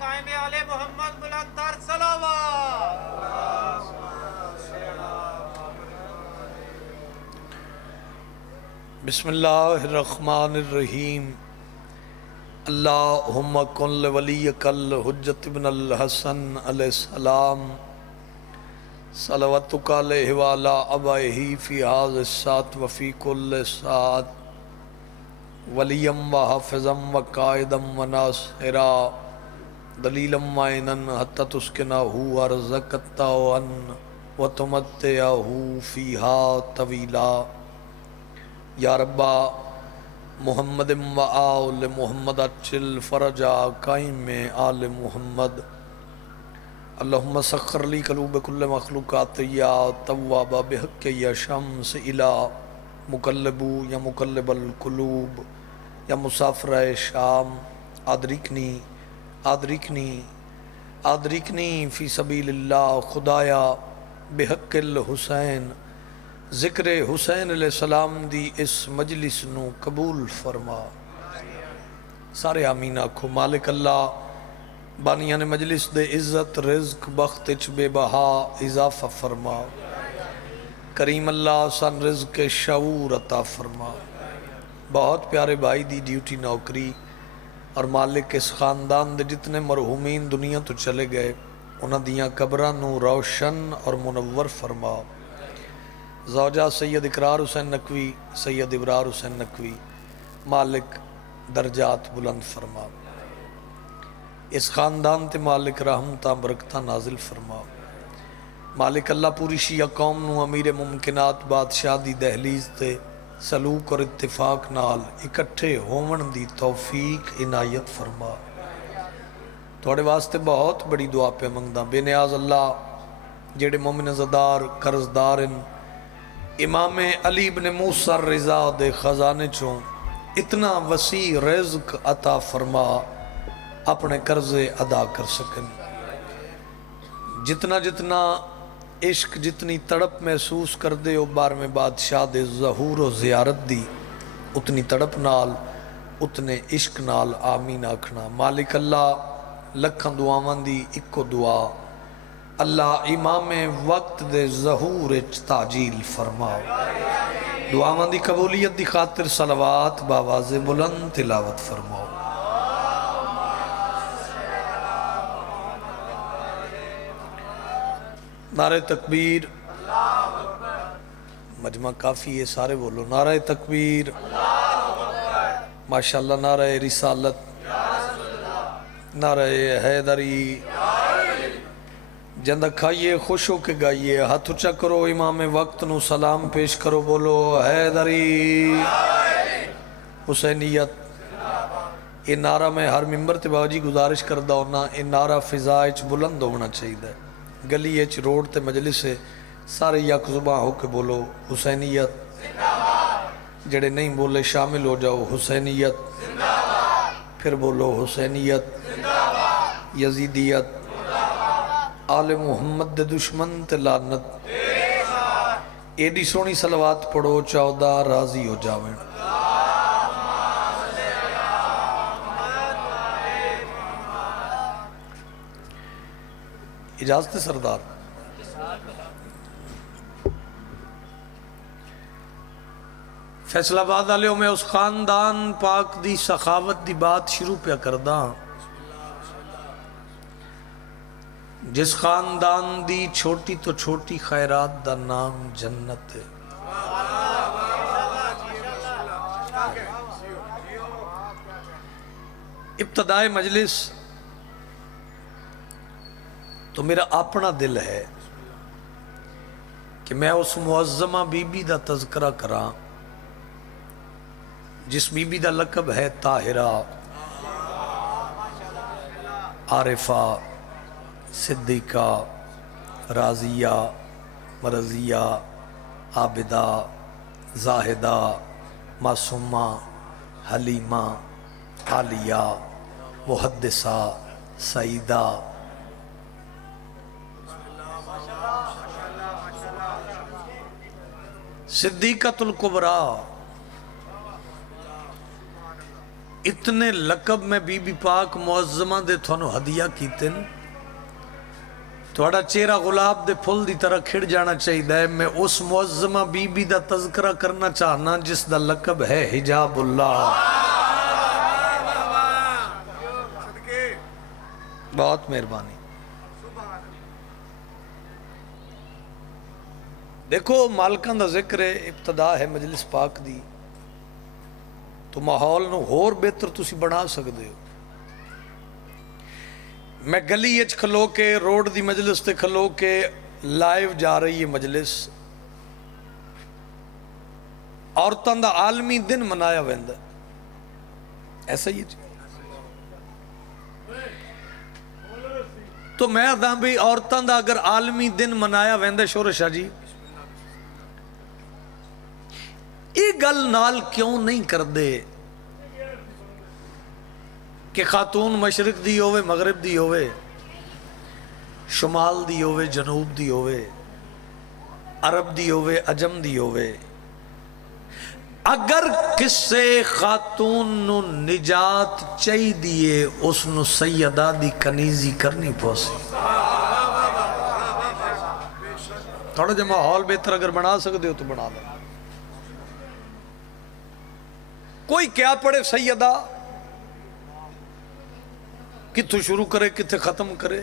قائم آل محمد بلند تر صلوات۔ بسم اللہ الرحمن الرحیم۔ اللہم کن لولیک الحجت ابن الحسن علیہ السلام صلواتک علیہ وعلا ابائہ فی ھذا الساعۃ وفی کل ساعۃ ولیم و حافظم و قائدم و ناصرا دلیلم معینن حتی تسکنہ ارزقتا ون و تمتعہ فیہا طویلا۔ یا ربا محمد و آل محمد اچل فرجا قائم آل محمد۔ اللہم سخر لی قلوب کل مخلوقات یا تواب بحق یا شمس الہ مقلب یا مقلب القلوب یا مسافر شام ادرکنی ادرکنی ادرکنی فی سبیل اللہ۔ خدایا بحق الحسین ذکر حسین علیہ السلام دی اس مجلس نو قبول فرما۔ سارے آمین آکھو۔ مالک اللہ بانیان مجلس دے عزت رزق بخت اچ بے بہا اضافہ فرما۔ کریم اللہ سن رزق شعور عطا فرما۔ بہت پیارے بھائی دی ڈیوٹی نوکری اور مالک اس خاندان دے جتنے مرحومین دنیا تو چلے گئے انہاں دیاں قبراں نو روشن اور منور فرما۔ زوجہ سید اقرار حسین نقوی سید ابرار حسین نقوی مالک درجات بلند فرما۔ اس خاندان تے مالک رحمتاں برکتاں نازل فرما۔ مالک اللہ پوری شیعہ قوم نو امیر ممکنات بادشاہ دی دہلیز تے سلوک اور اتفاق نال اکٹھے ہون دی توفیق عنایت فرما۔ تھوڑے واسطے بہت بڑی دعا پہ منگدا بے نیاز اللہ جیڑے مومن زدار قرضدار امام علی بن موسیٰ الرضا دے خزانے چوں اتنا وسیع رزق عطا فرما اپنے قرضے ادا کر سکن۔ جتنا جتنا عشق جتنی تڑپ محسوس کر دے او بار میں بادشاہ دے ظہور و زیارت دی اتنی تڑپ نال اتنے عشق نال آمین آکھنا۔ مالک اللہ لکھاں دعاواں دی اکو دعا اللہ امام وقت دے ظہور اچ تاجیل فرما۔ دعاواں دی قبولیت دی خاطر صلوات باواز بلند تلاوت فرماؤ۔ نعرہ تکبیر، مجمع کافی ہے سارے بولو نعرہ تکبیر، ماشاءاللہ نعرہ رسالت، نعرہ حیدری، جندہ کھائیے خوش ہو کے گائیے، ہاتھ اچھا کرو امام وقت نو سلام پیش کرو، بولو حیدری حسینیت۔ یہ نعرہ میں ہر ممبر تے باوجی گزارش کردہ ہونا، یہ نعرہ فضائچ بلند ہونا چاہیے، گلی اچ روڈ تے مجلس سے سارے یک زباں ہو کے بولو حسینیت۔ جڑے نہیں بولے شامل ہو جاؤ حسینیت، پھر بولو حسینیت، یزیدیت، آل محمد دے دشمن تے لعنت۔ ایڈی سونی صلوات پڑھو 14 راضی ہو جاویں۔ اجازت سردار۔ فیصل آباد والوں میں اس خاندان پاک دی سخاوت دی بات شروع پہ کردہ جس خاندان دی چھوٹی تو چھوٹی خیرات دا نام جنت ہے۔ ابتدائے مجلس تو میرا اپنا دل ہے کہ میں اس معظمہ بی بی دا تذکرہ کراں جس بی بی دا لقب ہے طاہرہ، عارفہ، صدیقہ، راضیہ، مرضیہ، عابدہ، زاہدہ، معصومہ، حلیمہ، عالیہ، محدثہ، سعیدہ، صدیقۃ الکبریٰ، اتنے لقب میں بی بی پاک معظمہ دے تھانو ہدیہ کیتے ہیں، تھوڑا چہرہ گلاب دے پھول دی طرح کھڑ جانا چاہیے. میں اس معظمہ بی بی دا تذکرہ کرنا چاہنا جس دا لقب ہے حجاب اللہ. بہت مہربانی. دیکھو مالکاں دا ذکر ہے، ابتدا ہے مجلس پاک دی، تو ماحول نو ہور بہتر تسی بنا سکتے ہو. میں گلی اچ کھلو کے روڈ دی مجلس تے کھلو کے لائیو جا رہی ہے مجلس. عورتاں دا عالمی دن منایا ویندا ہے، ایسا ہی ہے. تو میں آدھا بھی عورتاں دا اگر عالمی دن منایا ویندا شور شاہ جی، یہ گل نال کیوں نہیں کر دے کہ خاتون مشرق دی ہوئے، مغرب دی ہوئے، شمال دی ہوئے، جنوب دی ہوئے، عرب دی ہوئے، عجم دی ہوئے، اگر کسے خاتون نو نجات چاہی دیئے اس نو سیدہ دی کنیزی کرنی پوسی. تھوڑا جا ماحول بہتر اگر بنا سکتے ہو تو بنا دیں. کوئی کیا پڑھے سیدہ، کتھوں شروع کرے کتھے ختم کرے.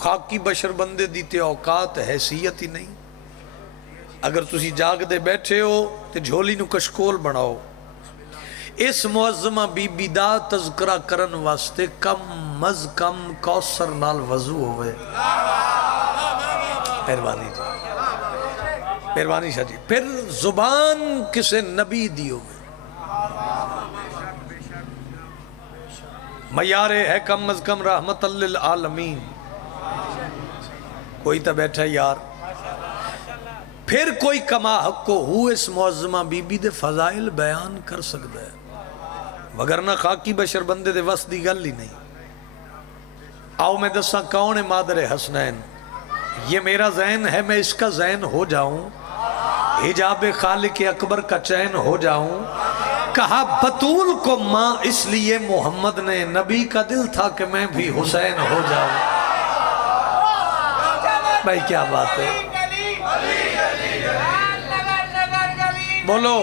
خاکی بشر بندے دیتے اوقات حیثیت ہی نہیں. اگر تسی جاگ دے بیٹھے ہو تو جھولی نو کشکول بناؤ. اس معظمہ بی بی دا تذکرہ کرن واسطے کم از کم کوثر نال وضو ہوئے. مہربانی جی، مہربانی شاہ جی. پھر زبان کسے نبی دی ہوئے. معیارے ہے کم از کم رحمت للعالمین. کوئی تا بیٹھا یار. پھر کوئی کما حق کو ہو اس معظمہ بی بی دے فضائل بیان کر سکتا ہے، وگرنہ خاکی بشر بندے دے وس دی گل ہی نہیں. آؤ میں دساں کون ہے مادر حسنین. یہ میرا زین ہے، میں اس کا زین ہو جاؤں، حجاب خالق اکبر کا چین ہو جاؤں. کہا بطول کو ماں اس لیے محمد نے، نبی کا دل تھا کہ میں بھی حسین ہو جاؤں. بھائی کیا بات ہے، بولو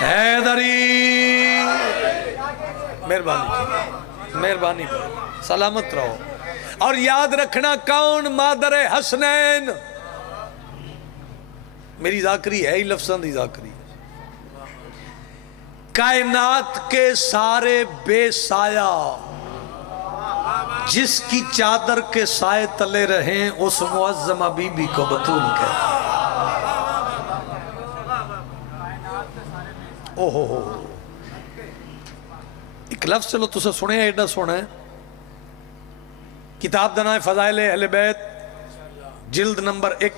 حیدری. مہربانی مہربانی، سلامت رہو. اور یاد رکھنا کون مادر حسنین. میری ذاکری ہے ہی لفظاں دی ذاکری. کائنات کے سارے بے سایہ جس کی چادر کے سائے تلے رہیں اس معظمہ بی بی کو بطول کہتے. اوہو ہو، ایک لفظ چلو تسا سنے ایڈا سونا ہے. کتاب دنائے فضائل اہل بیت، جلد نمبر 1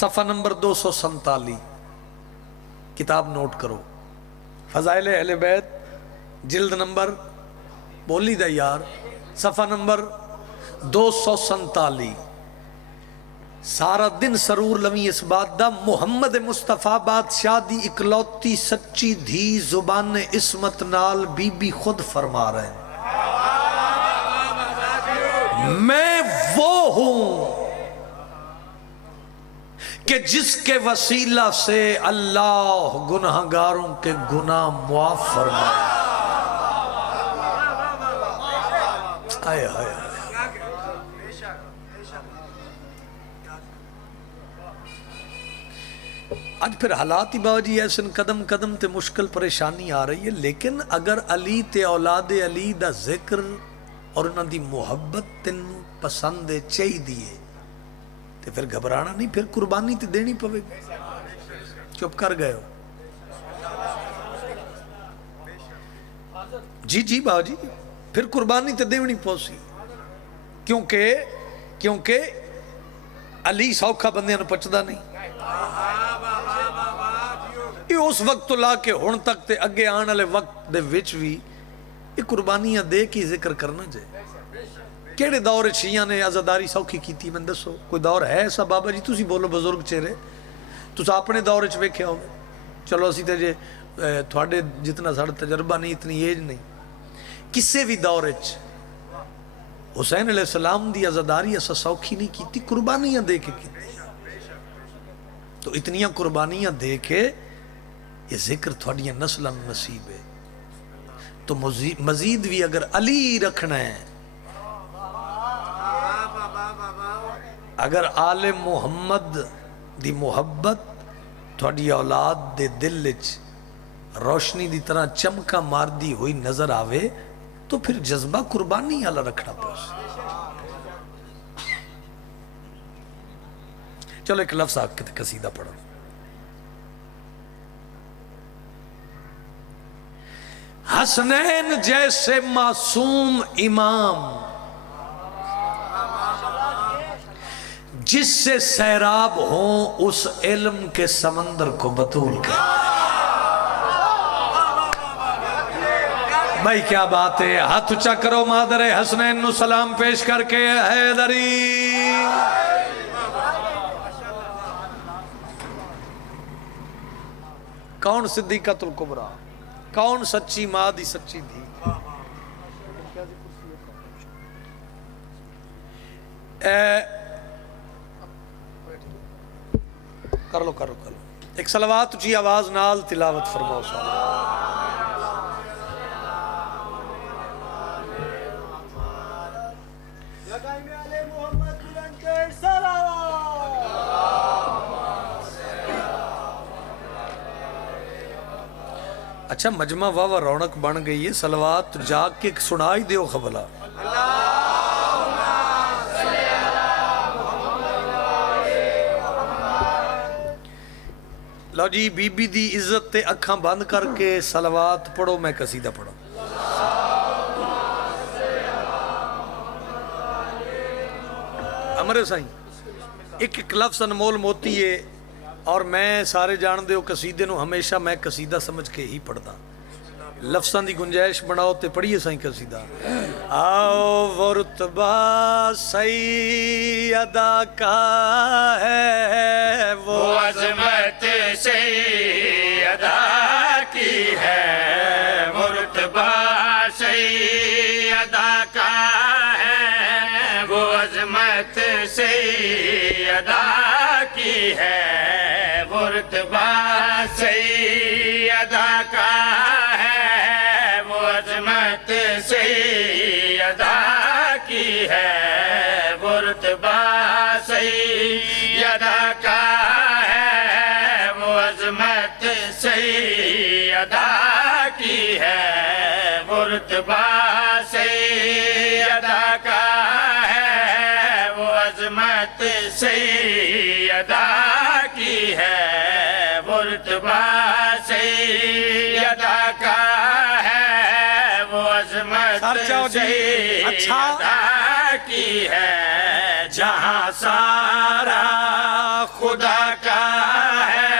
صفحہ نمبر 247. کتاب نوٹ کرو. فضائل اہل بیت جلد نمبر، بولی دا یار، صفحہ نمبر 247. سارا دن سرور لویں اس بات دا محمد مصطفیٰ بادشاہ دی اکلوتی سچی دھی زبان عصمت نال بی بی خود فرما رہے ہیں. میں وہ ہوں کہ جس کے وسیلہ سے اللہ گناہگاروں کے گناہ معاف فرمائے. آئے آئے آج پھر حالات ہی باوجی ایسن قدم قدم تے مشکل پریشانی آ رہی ہے. لیکن اگر علی تے اولاد علی دا ذکر اور انہاں دی محبت تین پسند چاہی دیئے تے پھر گھبرانا نہیں، پھر قربانی تے دینی پوے گی. چپ کر گئے ہو. جی جی باوجی، پھر قربانی تے دینی پوسی. کیونکہ علی سوکھا بندیاں نو پچدا نہیں. یہ اس وقت تو لا کے ہون تک تے اگے آن والے وقت دے وچ بھی یہ قربانیاں دے کی ذکر کرنا چاہیے. کیڑے دور شیعہ نے عزاداری سوکھی کیتی؟ میں دسو کوئی دور ہے ایسا؟ بابا جی تسی بولو بزرگ چہرے، تسا اپنے دور وچ ویکھیا ہوگا. چلو اسی تے جے تھوڑے جتنا ساڑھا تجربہ نہیں، اتنی ایج نہیں، کسے بھی دور حسین علیہ السلام دی عزاداری ایسا سوکھی نہیں کیتی، قربانیاں دے کے کی، تو اتنیاں قربانیاں دے کے یہ ذکر تھوڑیاں نسلیں نصیب ہے. تو مزید بھی اگر علی رکھنا ہے، اگر آل محمد دی محبت تھوڑی اولاد دے دل وچ روشنی دی طرح چمکا مار دی ہوئی نظر آوے تو پھر جذبہ قربانی والا رکھنا پڑے. چلو ایک لفظ آ کے قصیدہ پڑھو. حسنین جیسے معصوم امام جس سے سیراب ہوں اس علم کے سمندر کو بطول کے. بھائی کیا بات ہے، ہاتھ اونچا کرو مادر حسنین نو سلام پیش کر کے. حیدری کون صدیقۃ الکبریٰ، کون سچی ماں دی سچی تھی. کر لو ایک صلوات اچھی آواز نال تلاوت فرماؤ. اچھا مجمع واہ رونق بن گئی ہے، صلوات جا کے سنائی دیو خبلا. لو جی بی بی دی عزت تے اکھاں بند کر کے صلوات پڑھو، میں قصیدہ پڑھو. امرے سائیں ایک لفظ انمول موتی ہے، اور میں سارے جان دیو قصیدے نو ہمیشہ میں قصیدہ سمجھ کے ہی پڑھدا. لفظاں دی گنجائش بناؤ تے پڑھیے سائیں قصیدہ. آؤ وہ رتبہ سیدہ کا ہے، وہ عظمت سیدہ کی ہے، وہ رتبہ سیدہ کا ہے، وہ عظمت سیدہ کی ہے، وہ رتبہ سیدہ کا ہے، وہ عظمت سیدہ کی ہے، وہ رتبہ سیدہ کا ہے، وہ عظمت سیدہ کی ہے، وہ رتبہ سیدہ کا ہے، وہ عظمت سیدہ کی ہے، وہ رتبہ سیدہ کا ہے، وہ عظمت سیدہ کی ہے. جہاں سارا خدا کا ہے،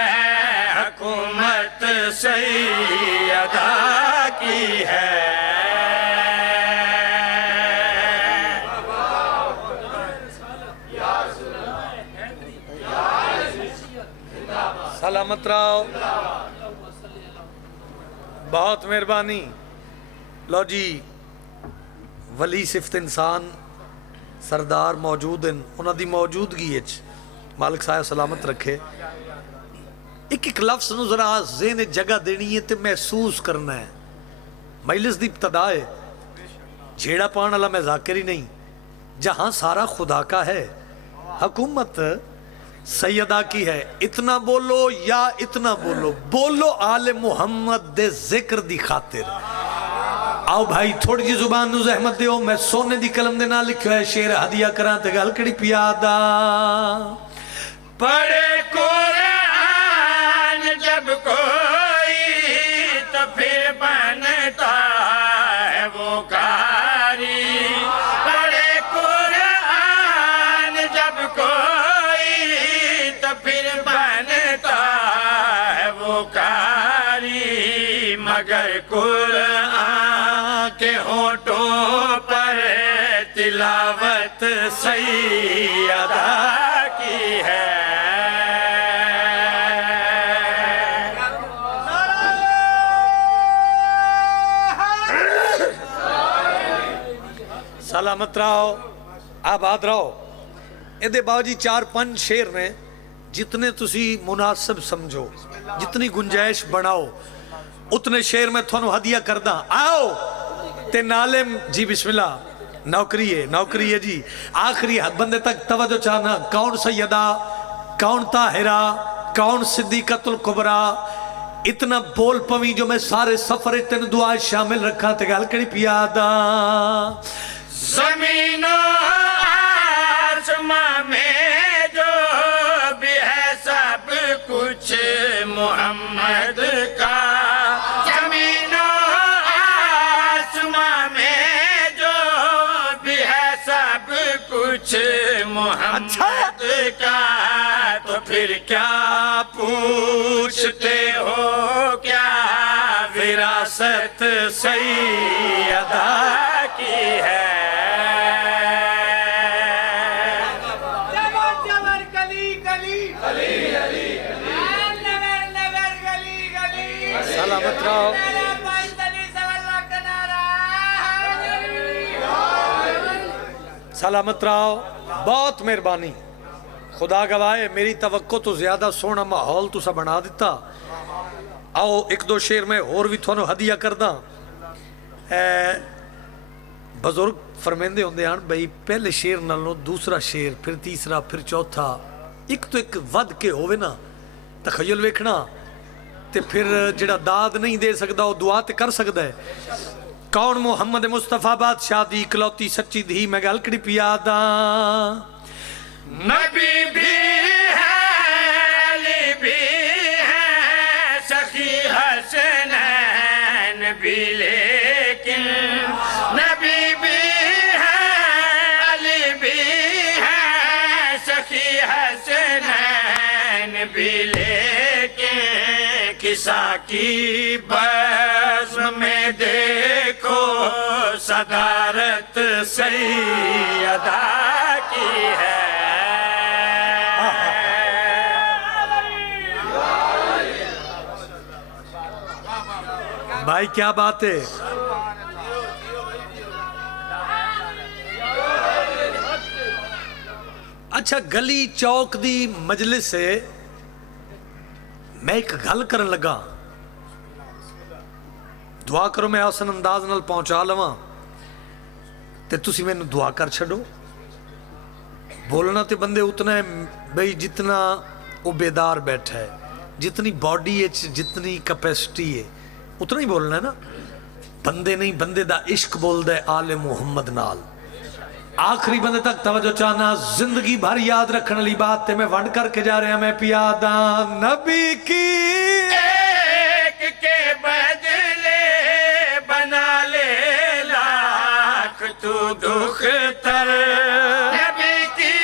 حکومت سیدہ کی ہے. سلامت رہو، بہت مہربانی. لو جی ولی صفت انسان سردار موجود ہیں، انہاں دی موجودگی مالک صاحب سلامت رکھے. ایک لفظ نو ذرا ذہن جگہ دینی ہے تے محسوس کرنا ہے. مجلس دی ابتدا ہے، جھیڑا پان والا میں ذاکر ہی نہیں. جہاں سارا خدا کا ہے، حکومت سیدہ کی ہے. اتنا بولو یا اتنا بولو، بولو آل محمد دے ذکر دی خاطر. آؤ بھائی تھوڑی جی زبان نو زحمت دیو، میں سونے دی قلم دے نہ لکھو ہے شعر ہدیہ کراں تے گل کڑی پیادا. پڑھے قرآن جب کوئی تو پھر بنتا ہے وہ قاری. پڑھے قرآن جب کوئی تو پھر بنتا ہے وہ قاری. مگر قرآن کے ہونٹوں پر تلاوت سیدہ کی ہے. سلامت رہو آباد رہو ادھے باو جی 4-5 شیر نے جتنے تسی مناسب سمجھو جتنی گنجائش بناؤ اتنے شیر میں تھونو ہدیہ کردہ آؤ تے نالم جی بسم اللہ نوکری ہے جی آخری بندے تک توجہ چاہنا کون سیدہ کون طاہرہ کون صدیقۃ الکبریٰ اتنا بول پویں جو میں سارے سفر تین دعا شامل رکھا تے گل کڑی پیادا زمین و آسمان میں جو بھی ہے سب کچھ محمد کا زمین و آسمان میں جو بھی ہے سب کچھ محمد کا تو پھر کیا پوچھتے ہو کیا وراثت سیدہ کی ہے سلامت رہو سلامت رہو بہت مہربانی خدا گواہ میری توقع تو زیادہ سونا ماحول تو سا بنا دیتا آؤ 1-2 شیر میں اور بھی تھونو ہدیہ کردہ بزرگ فرمیندے ہوندے ہیں بھئی پہلے شیر نلو دوسرا شیر پھر تیسرا پھر چوتھا ایک تو ایک ود کے ہوئے نا تخیل ویکھنا تے پھر جڑا داد نہیں دے سکتا وہ دعا تے کر سکتا ہے کون محمد مصطفیٰ بادشاہ دی اکلوتی سچی دھی میں گل کڑی پیادا نبی بھی ہے علی بھی ہے سخی حسنین بھی لیکن نبی بھی ہے علی بھی ہے سخی حسنین بھی لیکن کسا کی بزم میں دیکھو صدارت سیدہ کی ہے بھائی کیا بات ہے اچھا گلی چوک دی مجلس سے میں ایک گل کرن لگا دعا کرو میں آسن انداز نال پہنچا لواں تے تسی میں دعا کر چھڑو بولنا تے بندے اتنا ہے بھئی جتنا وہ بیدار بیٹھا ہے جتنی باڈی ہے جتنی کیپیسٹی ہے اتنا ہی بولنا ہے نا بندے نہیں بندے دا عشق بول دے آل محمد نال آخری بندے تک توجہ چاہنا زندگی بھر یاد رکھنے لی بات تے میں ونڈ کر کے جا رہے ہیں میں پیادا نبی کی ایک کے بدلے بنا لے لاکھ تو دختر نبی کی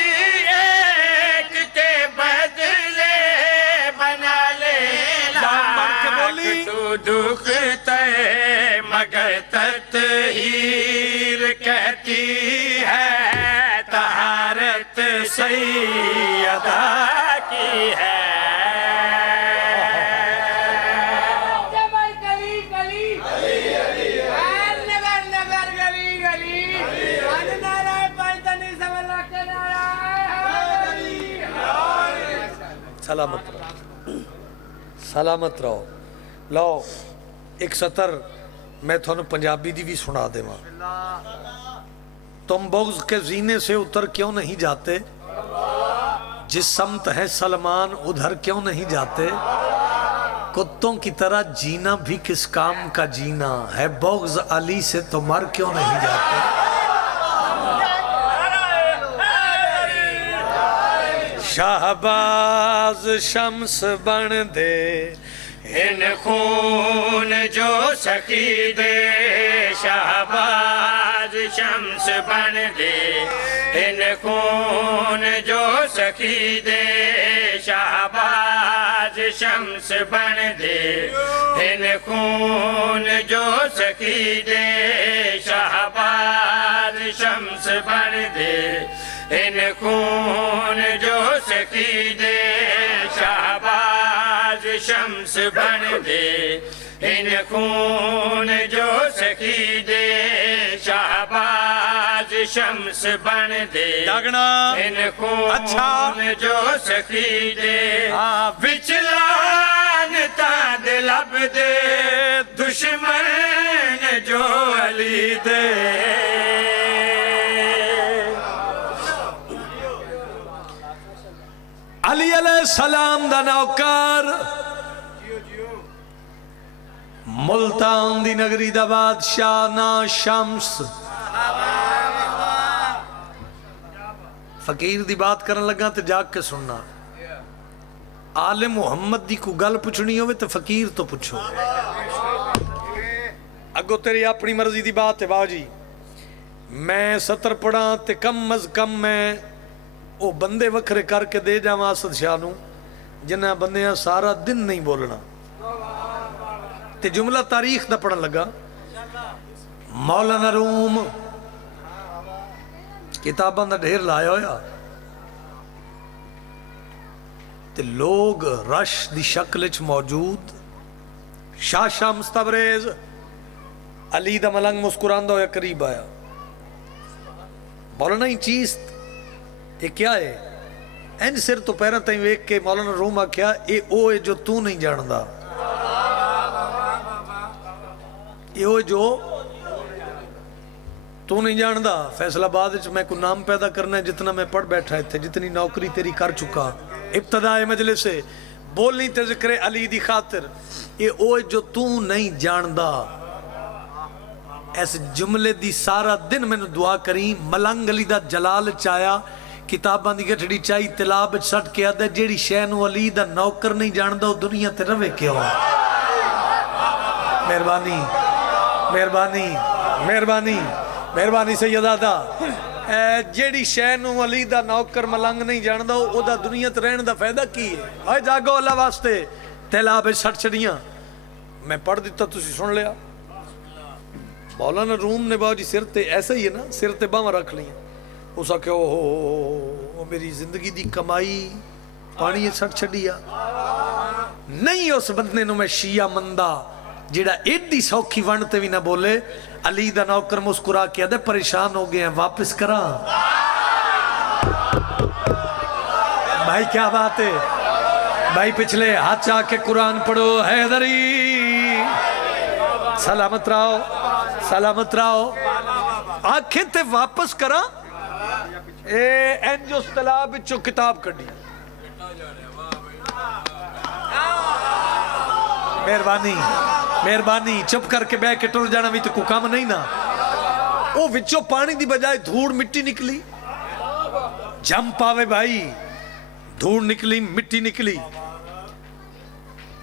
ایک کے بدلے بنا لے لاکھ تو دختر مگر تطہیر کہتی ہے طہارت سیدہ کی ہے سلامت رہو سلامت رہو لو ایک سطر میں تھوڑا پنجابی دی بھی سنا دے ماں تم بغض کے زینے سے اتر کیوں نہیں جاتے جس سمت ہے سلمان ادھر کیوں نہیں جاتے کتوں کی طرح جینا بھی کس کام کا جینا ہے بغض علی سے تو مر کیوں نہیں جاتے شہباز شمس بن دے ان خون جو سخی دے شہباز شمس بن دے ان خون جو سخی دے شہباز شمس بن دے ان خون جو سخی دے شہباز شمس بن دے ان خون جو سخی دے شہباز شمس بن دے ان خون جو سخی دے شہباز شمس بن دے جاگنا ان خون اچھا جو سخی دے ہاں وچلان تا دلب دے دشمن جو علی دے علی علیہ السلام دا نوکر ملتان دی نگری دا بادشاہ نا شمس فقیر دی بات کرن لگا تے جاگ کے سننا آل محمد دی کو گل پوچھنی ہوئے تے فقیر تو پوچھو اگو تیری اپنی مرضی دی بات ہے باجی میں 70 پڑھا تے کم از کم میں او بندے وکھرے کر کے دے جا واسد شاہنوں جنہ بندیاں سارا دن نہیں بولنا تے جملہ تاریخ دا پڑھن لگا مولانا روم کتاباں دا ڈھیر لایا ہویا تے لوگ رش دی شکلچ موجود شاہ شمس تبریز علی دا ملنگ مسکراندہ ہویا قریب آیا مولانا ہی چیز یہ کیا ہے این سر تو پیرا تائیں ویک کے مولانا روم آکھیا اے اوے جو تو نہیں جاندہ یہ ہوئے جو تو نہیں جاندہ فیصلہ آباد میں کو نام پیدا کرنا ہے جتنا میں پڑھ بیٹھا ہے تھے جتنی نوکری تیری کر چکا ابتدائی مجلس سے بولنی تے ذکر علی دی خاطر یہ اوے جو تو نہیں جاندہ ایسے جملے دی سارا دن میں نے دعا کریں ملنگ علی دا جلال چایا کتاباں دی گٹھڑی چاہی تلاب سٹ کے آدھے جیڑی شہنو علی دا نوکر نہیں جاندہ وہ دنیا تے روے کیا ہوا مہربانی مہربانی مہربانی مہربانی سیدہ دا جیڑی شہنو علی دا نوکر ملنگ نہیں جاندہ وہ دا دنیا تے رہن دا فائدہ کی ہے آئے جاگو اللہ واسطے تلاب سٹ چڑیاں میں پڑھ دیتا تسی سن لیا مولانا روم نے باجی سر تے ایسا ہی ہے نا سر تے باہاں رکھ لیا اس آکے اوہ میری زندگی دی کمائی پانی سٹ چھڑیا نہیں اس بندے نو میں شیعہ مندہ جیڑا ایڈی سوکھی ونڈتے بھی نہ بولے علی دا نوکر مسکرا کے دے پریشان ہو گئے ہیں واپس کرا بھائی کیا بات ہے بھائی پچھلے ہاتھ چاہ کے قرآن پڑھو حیدری سلامت رہو سلامت رہو آنکھیں تے واپس کرا این جو اصطلاح بچو کتاب کڑی مہربانی مہربانی چپ کر کے بے کے ٹر جانا بھی تو کو کام نہیں نا وہ وچو پانی دی بجائے دھوڑ مٹی نکلی جم پاوے بھائی دھوڑ نکلی مٹی نکلی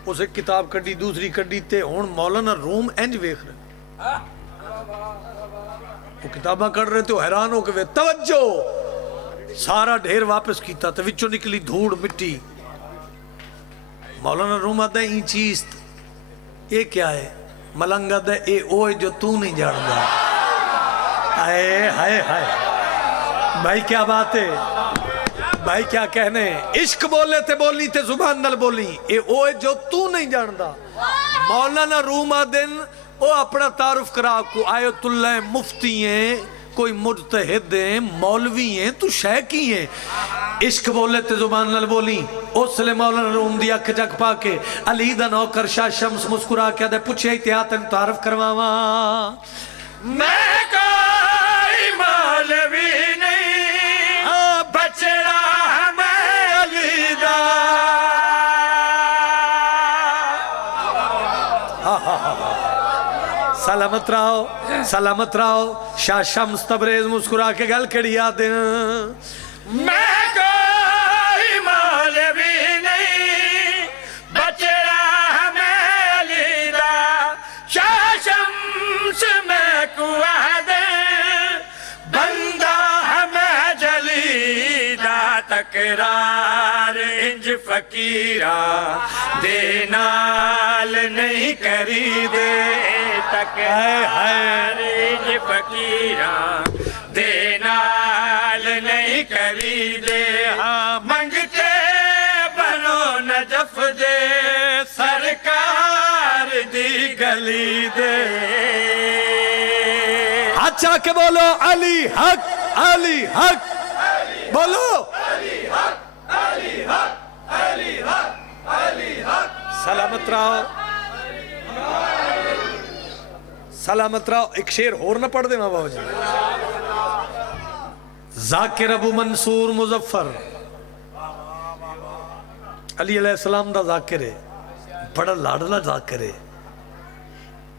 اسے کتاب کڑی دوسری کڑی تے ہون مولانا روم انج ویکھ رہے وہ کتاباں کڑ رہے تھے وہ حیران ہو کے توجہ سارا ڈھیر واپس کیتا تو وچوں نکلی دھوڑ مٹی مولانا روم آدھا این چیز یہ کیا ہے ملنگ آدھا اے اوے جو تو نہیں جاندہ ہائے ہائے ہائے بھائی کیا بات ہے بھائی کیا کہنے عشق بولے تے بولنی تے زبان نل بولنی اے اوے جو تو نہیں جاندہ مولانا روم آدھن وہ اپنا تعارف کرا کو آیت اللہ مفتی ہیں کوئی مجتہد ہیں مولوی ہیں تو شیخی ہیں عشق بولے تے زبان نل بولی اس لئے مولانا روم دی اکھ جگ پا کے علی دا نوکر شاہ شمس مسکرا کے دے پوچھے احتیاطاً تعارف کرواواں میں کوئی مولوی نہیں بچڑا میں علی دا سلامت رہو شاہ شمس تبریز مسکرا کے گل کڑی آدھیں میں کوئی مولوی نہیں بچڑا میں علی دا شاہ شمس میں کو آدھیں بندہ میں جلی دا تقرار انج فقیرہ دینال نہیں کری دے تقرار انج فقیرہ دینال نہیں کری دے منگتے بنو نجف دے سرکار دی گلی دے اچھا کہ بولو علی حق، علی حق، بولو سلامت رہو، سلامت رہو۔ ایک شعر اور نہ پڑھ دے ماں بابا جی۔ ذاکر ابو منصور مظفر علی علیہ السلام دا ذاکر ہے، بڑا لاڈلا ذاکر ہے۔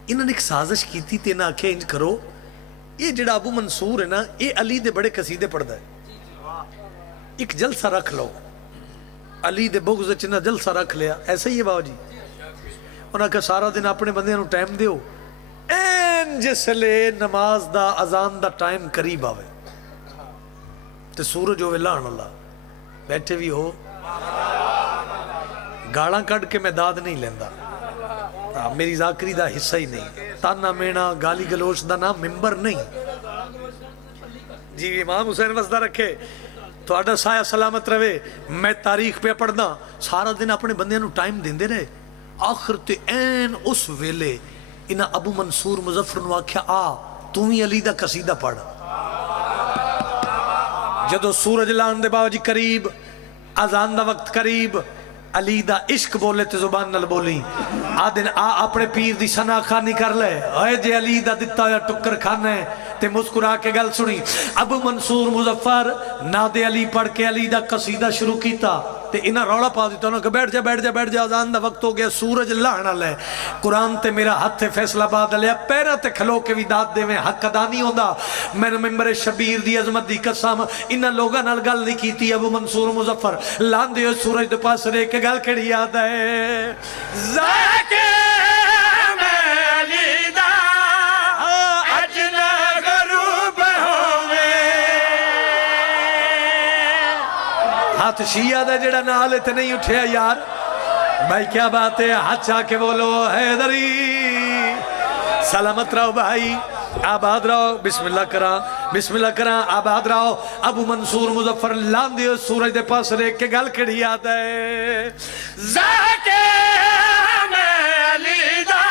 انہوں نے ایک سازش کی تھی تے نہ آکھے انج کرو، یہ جڑا ابو منصور ہے نا، یہ علی دے بڑے قصیدے پڑھدا ہے، ایک جلسہ رکھ لو، علی دے بغض چنہ جلسہ رکھ لیا۔ ایسا ہی ہے باو جی؟ انہوں نے کہا سارا دن اپنے بندے نو ٹائم دیو، این جس لے نماز دا اذان دا ٹائم قریب آوے تے سورج ہوئے لان اللہ بیٹھے بھی ہو، گاڑاں کڑ کے میں داد نہیں لیندہ، میری ذاکری دا حصہ ہی نہیں، تانا مینا گالی گلوچ دا نام ممبر نہیں جی۔ امام حسین وسدہ رکھے تو آڈا سایہ سلامت روے، میں تاریخ پہ پڑھنا سارا دن اپنے بندے نو ٹائم دیندے رہے، آخر تے این اس ویلے انہا ابو منصور مظفر نو آکھیا آ تو ہی علی دا قصیدہ پڑھ۔ جدو سورج لان دے باوجی قریب، اذان دا وقت قریب، علی دا عشق بولے تے زبان نل بولی، آدن اپنے پیر دی سنا خانی کر لے، اے جے علی دا دتا یا ٹکر کھانا ہے تے مسکرا کے گل سنی۔ ابو منصور مظفر ناد علی پڑھ کے علی دا قصیدہ شروع کیتا تے انہاں روڑا پا دیتا انہاں کہ بیٹھ جا بیٹھ جا بیٹھ جا، اذان دا وقت ہو گیا، سورج لانا لے، قرآن تے میرا ہاتھ فیصلہ باد لیا، پیرہ تے کھلو کے بھی داد دے میں حق ادا نہیں ہوندا۔ میں نے ممبر شبیر دی عظمت دی قسم انہاں لوگاں نال گل نہیں کیتی۔ ابو منصور مظفر لان دیو سورج دے پاس رے کے گل کھڑی یاد ہے، ذاکر میں علی دا اجنا غروب ہوئے، ہاتھ شیعہ دے جڑا نال تے نہیں اٹھیا یار بھائی، کیا بات ہے؟ ہاتھ چاہ کے بولو حیدری، سلامت رہو بھائی، آباد رہو، بسم اللہ کرا بسم اللہ کرا، آباد رہو۔ ابو منصور مظفر لان دیو سورج دے پاس ریک کے گل کھڑی یاد ہے، ذاکر میں علی دا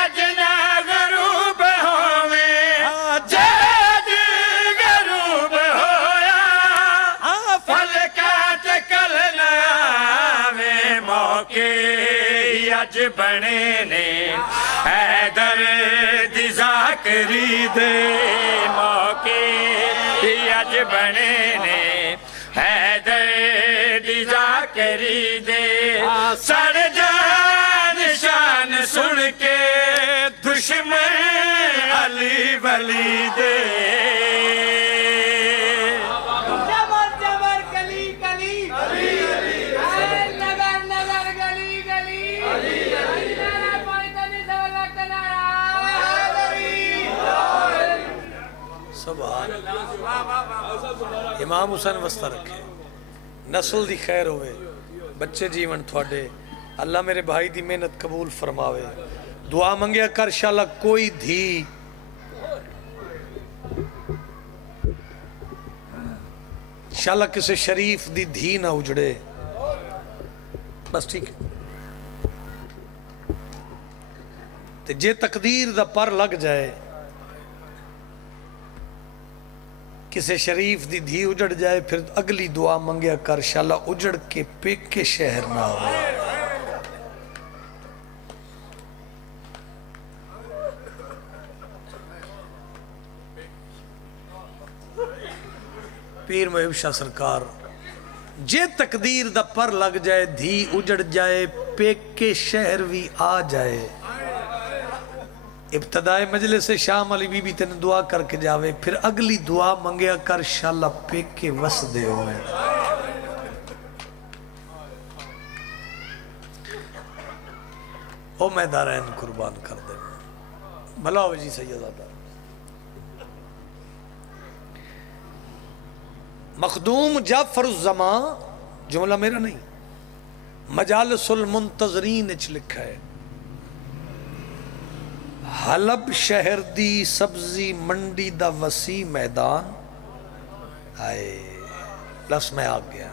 اجنا غروب ہوئے، جد غروب ہویا فلکات کلنا میں موقع اج بنے نے، حیدر دی ذاکری دے موقع اج بنے نے، حیدر دی ذاکری دے سڑ جان شان سن کے دشمن علی ولی دے، جبر جبر گلی گلی علی علی، نگر نگر گلی گلی علی علی، پائتنی سوالک نارا سبحان امام حسین وسطہ رکھے، نسل دی خیر ہوئے، بچے جیون تھوڑے، اللہ میرے بھائی دی محنت قبول فرماوے، دعا منگیا کر شاءاللہ کوئی دھی شاءاللہ کسے شریف دی دھی نہ اجڑے، بس ٹھیک ہے۔ تے جے تقدیر دا پر لگ جائے، کسے شریف دی دھی اجڑ جائے، پھر اگلی دعا منگیا کر شاءاللہ اجڑ کے پیک کے شہر نہ ہو۔ پیر محب شاہ سرکار، جے تقدیر دا پر لگ جائے، دھی اجڑ جائے، پیک کے شہر بھی آ جائے، ابتدائے مجلس شام علی بی بی تین دعا کر کے جاوے، پھر اگلی دعا منگیا کر شاءاللہ پیک کے وس دے ہوئے۔ او میں دارین قربان کر دے بھلا ہو جی سیدادہ۔ مخدوم جعفر الزمان، جملہ میرا نہیں، مجالس المنتظرین اچھ لکھا ہے، حلب شہر دی سبزی منڈی دا وسیع میدان، آئے لفظ میں آ گیا،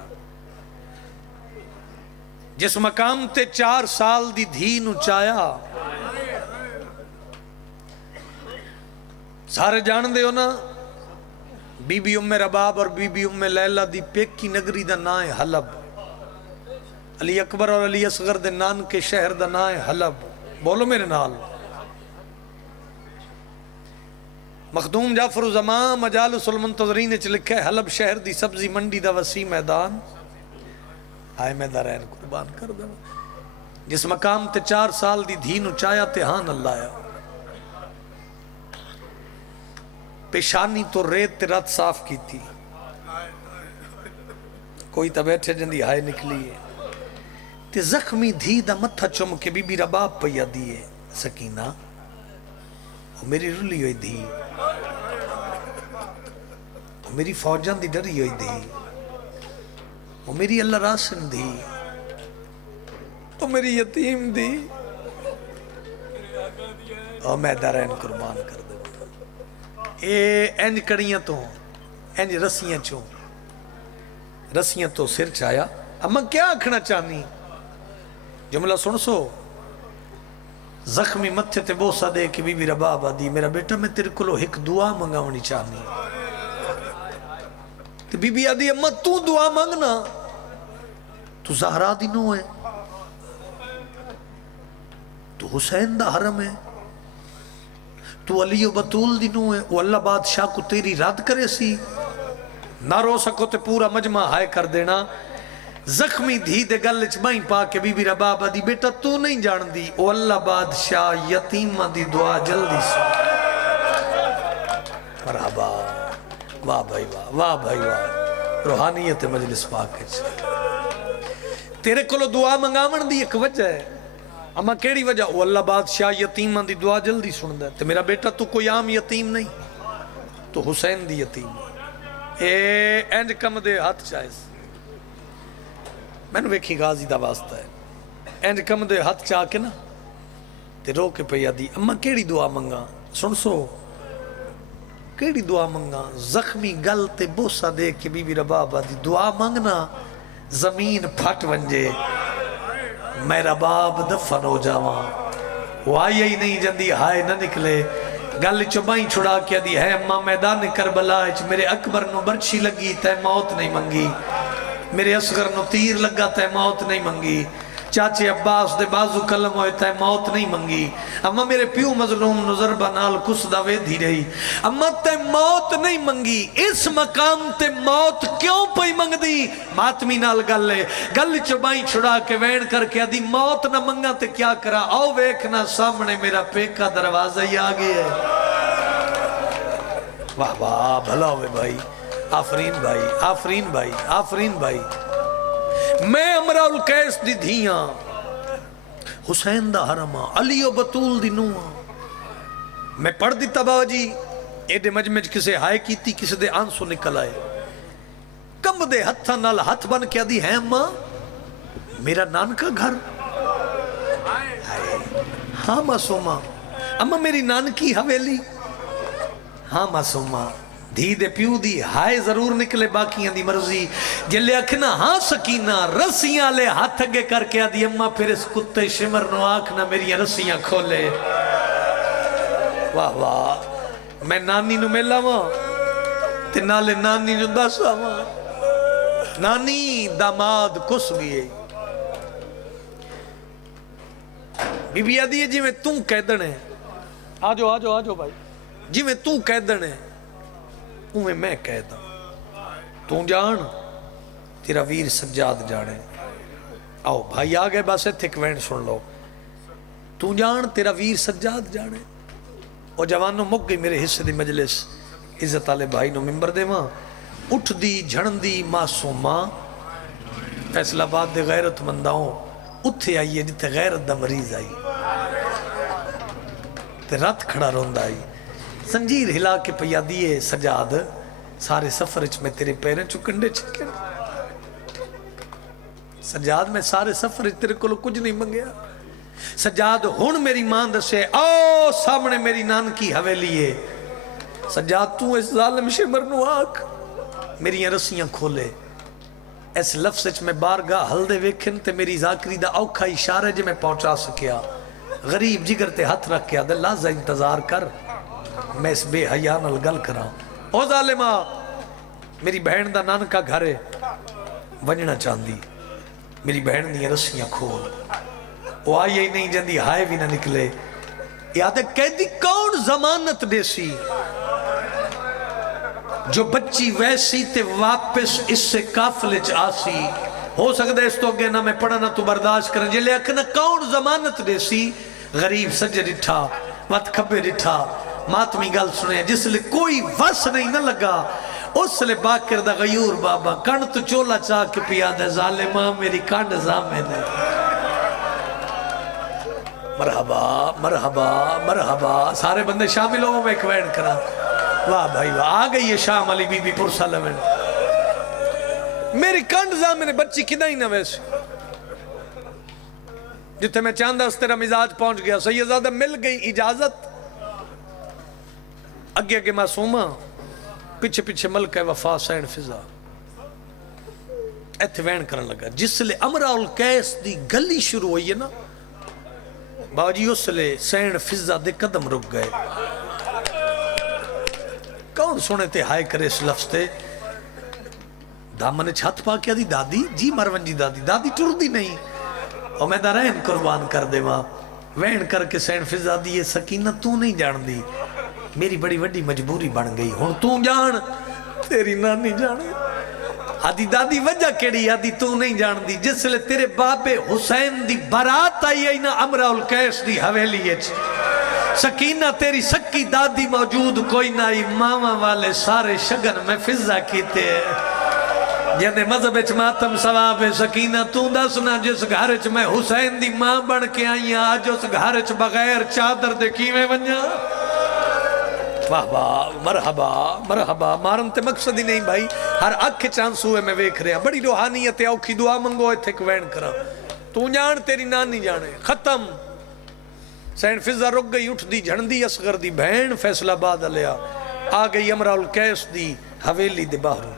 جس مقام تے 4 سال دی دھی نو چایا، سارے جان دے ہو نا بی بی ام رباب اور بی بی ام لیلہ دی پیکی نگری دا نام ہے حلب، علی اکبر اور علی اصغر دے نان کے شہر دا نام ہے حلب، بولو میرے نال۔ مخدوم جعفر زمان مجالس المنتظرین نے لکھا ہے حلب شہر دی سبزی منڈی دا وسیع میدان، آئے میں دارین قربان کر دو، جس مقام تے 4 سال دی دھی نو چایا تے ہاں اللہ آیا، پیشانی تو ریت تے رات صاف کی تھی، کوئی تا بیٹھے جندی ہائے نکلی ہے، تے زخمی دھی دا متھا چم کے بی بی رباب پیا دیئے سکینہ، وہ میری رلی ہوئی دھی، وہ میری فوجان دی ڈری ہوئی دھی، وہ میری اللہ راسن دی، وہ میری یتیم دی، اور میں دارین قربان کر دے، اے اینج کڑیاں تو اینج رسیاں تو سر چایا، اما کیا اکھنا چاہنی، جملہ سن سو، زخمی متھے تے بوسا دے کہ بی بی رباب آدھی میرا بیٹا میں تیرے کلو ایک دعا منگاونی چاہنی، تے بی بی آدھی اما تو دعا مانگنا، تو زہرا دی نو ہے، تو حسین دا حرم ہے، تو علی و بطول دی نو ہے، وہ اللہ بادشاہ کو تیری رد کرے سی، نہ رو سکو تے پورا مجمع ہائے کر دینا، زخمی دھی دے گلچ مائیں پا کے بی بی رباب دی بیٹا تو نہیں جان دی، او اللہ بادشاہ یتیمہ دی دعا جلدی سو، مرحبا، واہ بھائی واہ، واہ بھائی واہ، روحانیت مجلس پاکش، تیرے کلو دعا منگاون دی ایک وجہ ہے، اما کیڑی وجہ، او اللہ بادشاہ یتیمہ دی دعا جلدی سن دے، تے میرا بیٹا تو کوئی عام یتیم نہیں، تو حسین دی یتیم، اے اینج کم دے ہاتھ چاہیس، میں نے ویکھی غازی دا واسطہ ہے، اینج کم دے ہاتھ چاہ کے نا تے رو کے پیا دی، اما کیڑی دعا منگا، سن سو کیڑی دعا منگا، زخمی گل تے بوسا دے کے بی بی رباب دی دعا منگنا، زمین پھٹ ونجے، میں رباب دفن ہو جاواں، وہ آئی ہی نہیں جندی ہائے نہ نکلے، گل چبائیں چھڑا کیا دی ہے اماں میدان کربلا اچ میرے اکبر نو برچی لگی تے موت نہیں منگی، میرے اصغر نو تیر لگا تے موت نہیں منگی، چاچے عباس دے بازو کلم ہوئے تے موت نہیں منگی، اما میرے پیو مظلوم نو ضربہ نال کس داوے دھی رہی، اما تے موت نہیں منگی، اس مقام تے موت کیوں پئی منگ دی، ماتمی نال گل ہے، گل چبائیں چھڑا کے وین کر کے دی موت نہ منگا تے کیا کرا، آؤ ویکھنا سامنے میرا پیکا دروازہ ہی آگے ہے، واہ واہ بھلا ہوئے بھائی، آفرین بھائی، آفرین بھائی، آفرین بھائی، میں امرہ القیس دی دھیاں، حسین دا حرمہ، علی و بطول دی نوہ، میں پڑھ دیتا بابا جی، ایڈے مجمج کسے ہائے کیتی کسے دے آنسو نکل آئے، کم دے ہتھا نال ہتھ بن کیا دی ہے اماں، میرا نان کا گھر، ہاں معصومہ، اماں میری نان کی حویلی، ہاں معصومہ، دھی دے پیو دی ہائے ضرور نکلے باقیاں دی مرضی، جلے اکھنا ہاں سکینہ رسیاں لے ہاتھ اگے کر کے آدھی اماں پھر اس کتے شمر نو آکھنا میری رسیاں کھولے، واہ واہ، میں نانی نو ملا ماں تے نالے نانی نو داسا ماں، نانی داماد کس گئے، بی بی آدھی ہے جی میں توں قیدن ہے، آجو آجو آجو بھائی، جی میں توں قیدن ہے، اوہ میں کہتا تو جان تیرا ویر سجاد جانے، آؤ بھائی آگئے بس تھک وین سن لو، تو جان تیرا ویر سجاد جانے، او جوانوں مک گئی میرے حصے دی مجلس، عزت آلے بھائی نو ممبر دے ماں، اٹھ دی جھڑن دی معصوماں، فیصلہ آباد دے غیرت منداؤں، اتھے آئیے جتے غیرت دا مریض آئی، تے رات کھڑا روندہ آئی، سنجیر ہلا کے پیا دیئے سجاد، سارے سفر اچ میں تیرے پیریں چکنڈے چکے، سجاد میں سارے سفر اچ تیرے کلو کچھ نہیں منگیا، سجاد ہون میری ماں دسے آؤ سامنے میری نان کی حویلی ہے، سجاد تو اس ظالم شمر نو آکھ میری رسیاں کھولے، اس لفظ اچ میں بارگاہ ہلدے ویکھن تے میری ذاکری دا اوکھا اشارہ جے میں پہنچا سکیا، غریب جگر تے ہاتھ رکھ کے آدھے لازہ انتظار کر، میں اس بے حیا نال گل کراں او ظالما میری بہن دا نانکا گھر ہے ونجنا چاندی میری بہن دی رسیاں کھول وہ آئی ہی نہیں جندی ہائے بھی نہ نکلے یاد ہے قیدی کون ضمانت دے سی جو بچی ویسی تے واپس اس سے قافلے چ آسی ہو سکتا ہے اس تو اگے نہ میں پڑھنا تو برداشت کریں جلے اکھنا کون ضمانت دے سی غریب سجے ڈٹھا وقت کھبے ڈٹھا ماتمی گل سنے جس لئے کوئی وس نہیں نہ لگا اس لئے باکر دا غیور بابا کن تو چولا چاہ کے پیا دے ظالمہ میری کانڈ زامن ہے مرحبا مرحبا مرحبا سارے بندے شامل ہوں میں ایک وین کرا واہ بھائی واہ آگئی ہے شام علی بی بی پرسا لمن میری کانڈ زامن ہے بچی کدہ ہی نہ ویسے جتے میں چاندہ اس تیرا مزاج پہنچ گیا سیدزادہ مل گئی اجازت اگے اگے معصومہ پیچھے پیچھے ملک وفا سین فضا ایتھے وین کرن لگا جس لئے امرہ القیس دی گلی شروع ہوئی ہے نا بابا جی اس لئے سین فضا دے قدم رک گئے کون سنے تے ہائے کرے اس لفظ تے دامن چھت پا کیا دی دادی جی مرون جی دادی دادی ٹر دی نہیں اور میں دارین قربان کر دے ماں وین کر کے سین فضا دی یہ سکینہ تو نہیں جان دی میری بڑی وڈی مجبوری بن گئی ہون تو جان تیری نانی جانے آدھی دادی وجہ کیڑی آدھی تو نہیں جان دی جس لئے تیرے باپ حسین دی برات آئی ہے نا امرہ القیس دی حویلی ہے سکینہ تیری سکی دادی موجود کوئی نائی ماما والے سارے شگن میں فضا کیتے ہیں جیندے مذہب اچ ماتم ثواب سکینہ تو دسنا جس گھرچ میں حسین دی ماں بن کے آئی آج اس گھرچ بغیر چادر دے کیویں ونجا واہ واہ مرحبا مرحبا مارن تے مقصد ہی نہیں بھائی ہر اکھ چانس ہوئے میں ویکھ رہا بڑی روحانیت ہے اوکھی دعا منگو ایتھے کوین کرا تو جان تیری نانی جانے ختم سین فضا رک گئی اٹھ دی جھن دی اصغر دی بہن فیصلہ باد علیہ آ گئی امرہ القیس دی حویلی دے باہر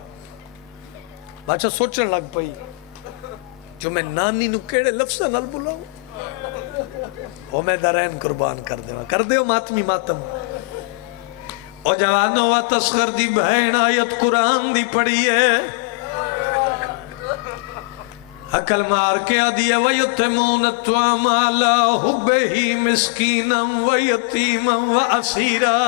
بادشاہ سوچن لگ پئی جو میں نانی نو کیڑے لفظہ نال بلاؤں وہ میں دارین قربان کر دے ماتمی ماتم او جوانو و تسخر دی بہن آیت قرآن دی پڑھی ہے حکل مار کے آدھیے وَيُتِمُونَ الطَّعَامَ عَلَىٰ حُبِّهِ مِسْكِينًا وَيَتِيمًا وَأَسِيرًا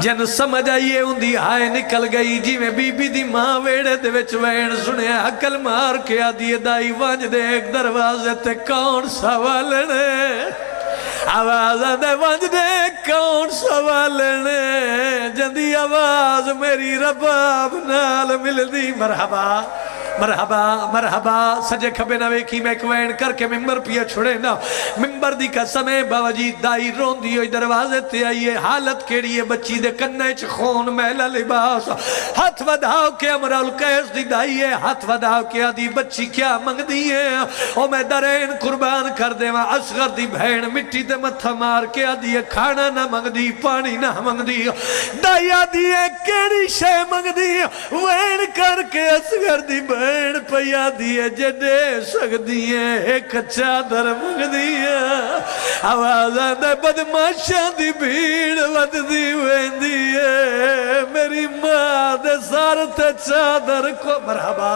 جن سمجھ آئیے اندھی ہائے نکل گئی جی میں بی بی دی ماں ویڑے دے وچ وین سنے حکل مار کے آدھیے دائی وانج دے ایک دروازے تے کون سوالنے آواز دے وانج دے کون سوالنے جندی آواز میری رباب نال مل دی مرحبا مرحبا مرحبا سجے کھبے نہ ویکھی میں کوین کر کے ممبر پیا چھڑے نا ممبر دی قسمیں بابا جی دائی رون دی ہوئی دروازے تے آئیے حالت کیڑی ہے بچی دے کننے چھ خون محلہ لباس ہاتھ ودھاؤ کے امرہ القیس دی دائی ہے ہاتھ ودھاؤ کے آدھی بچی کیا منگ دی ہے او میں درین قربان کر دے وہاں اصغر دی بہن مٹی دے متھا مار کے آدھی ہے کھانا نہ منگ دی پانی نہ منگ دی دائی آدھی ہے کیڑی شے منگ دی وین کر کے اصغر دی بہن پیا دیئے جڑے سک دیئے ایک چادر منگ دیئے آوازہ دے بدماشاں دی بھیڑ ود دی وین دیئے میری ماں دے سارت چادر کو مرحبا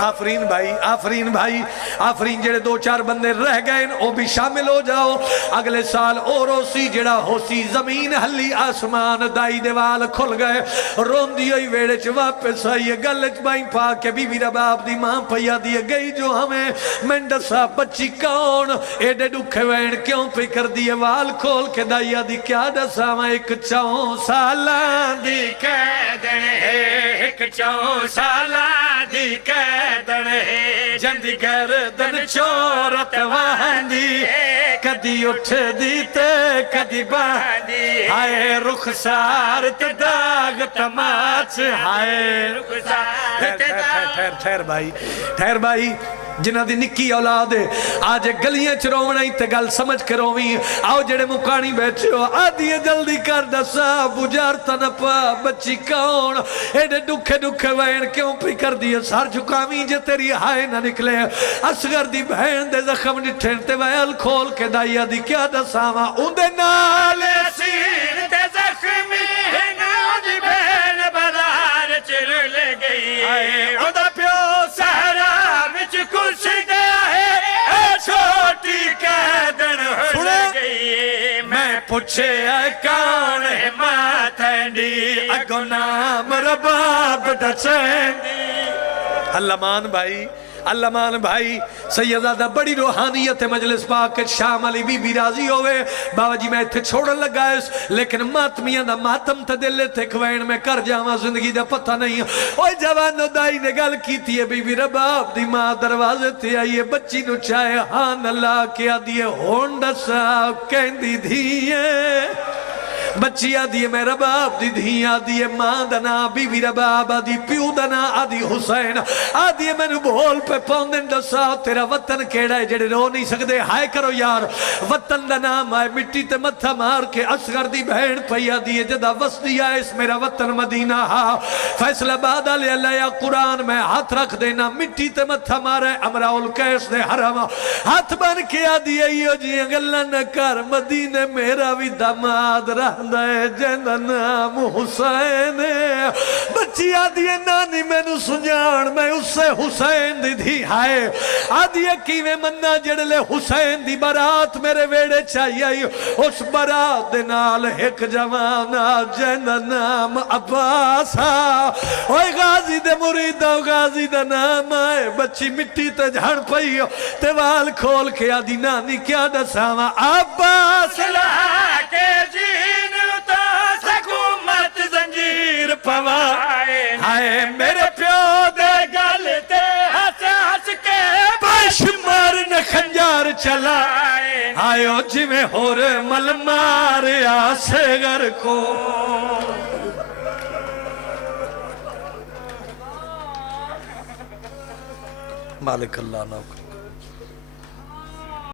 آفرین بھائی آفرین بھائی آفرین جڑے دو چار بندے رہ گئے او بھی شامل ہو جاؤ اگلے سال اور اسی جڑا ہو سی زمین ہلی آسمان دائی دیوال کھل گئے رون دی ہوئی ویڑے چھ واپس آئیے گلچ بائیں پا کے بی بی رباب دی ماں پیا دیئے گئی جو ہمیں مندسا بچی کون ایڈے ڈکھے وین کیوں پہ کر دیئے وال کھول کے دائیا دی کیا دسا میں ایک چاؤں سالان دی قیدن ہے ایک چاؤں سالان دی قیدن ہے جندی گردن چورت واندی کدی اٹھ دیتے کدی باندی ہائے رخسار تداغ تماچ ہائے رخسار تداغ ٹھہر بھائی جنہ دی نکی اولاد ہے آج گلیاں چرومنا ہی تے گل سمجھ کے روویں آؤ جڑے مکانی بیٹھے ہو آدھی جلدی کر دسا بجار تنپا بچی کون ایڈے ڈکھے ڈکھے وین کیوں پی کر دیئے سار جھکاویں جے تیری ہائے نہ نکلے اصغر دی بہن دے زخم نٹھن تے ویل کھول کے دائیا دی کیا دسا ماں اندے نالے سین تے روس گیا ہے اے چھوٹی قیدن ہو گئی میں پوچھے کون ہے ماتھنڈی اگو نام رباب دچندی علمان بھائی سیدہ بڑی روحانیت مجلس پاک شام علی بی بی راضی ہوئے بابا جی میں اتھے چھوڑن لگا اس لیکن ماتمیاں دا ماتم تا دلے تھے کوین میں کر جاواں زندگی دا پتہ نہیں اوہ جوانو دائی نے گل کی تھی بی بی رباب دی ماں دروازے تھے آئیے بچی نو چاہے ہان اللہ کیا دیئے ہونڈا صاحب کہندی دھیئے بچی آدھی میں رباب دی دھی آدھی ماں دنا بی بی رباب آدھی پیو دنا آدھی حسین آدھی میں نو بھول پہ پوندن دسا تیرا وطن کیڑا ہے جڑے رو نہیں سکتے ہائے کرو یار وطن دنا مائے مٹی تے متھا مار کے اصغر دی بہن پئی آدھی جدا وس دیا اس میرا وطن مدینہ ہا فیصلہ باد علی اللہ یا قرآن میں ہاتھ رکھ دینا مٹی تے متھا مارے امرہ القیس دے حرم ہاتھ بن کے آدھی ایو جی انگلہ نکار مدینہ میرا بھی دماد رہا جنہ نام حسین بچی آدھی نانی میں نو سنجان میں اس سے حسین دی دھی آئے آدھی کیویں منا جڑلے حسین دی برات میرے ویڑے چاہیے اس برات دنال ایک جوانا جنہ نام عباسا اوہ غازی دے مریدہ غازی دے نام آئے بچی مٹی تے جھڑ پئی تیوال کھول کے آدھی نانی کیا دساوا عباس لہا کے جین سکومت زنجیر پوائے آئے میرے پیو دے گلتے ہس ہس کے باش مارن خنجار چلا آئے او جی میں ہو رے مل مارے آسے گر کو مالک اللہ نوکر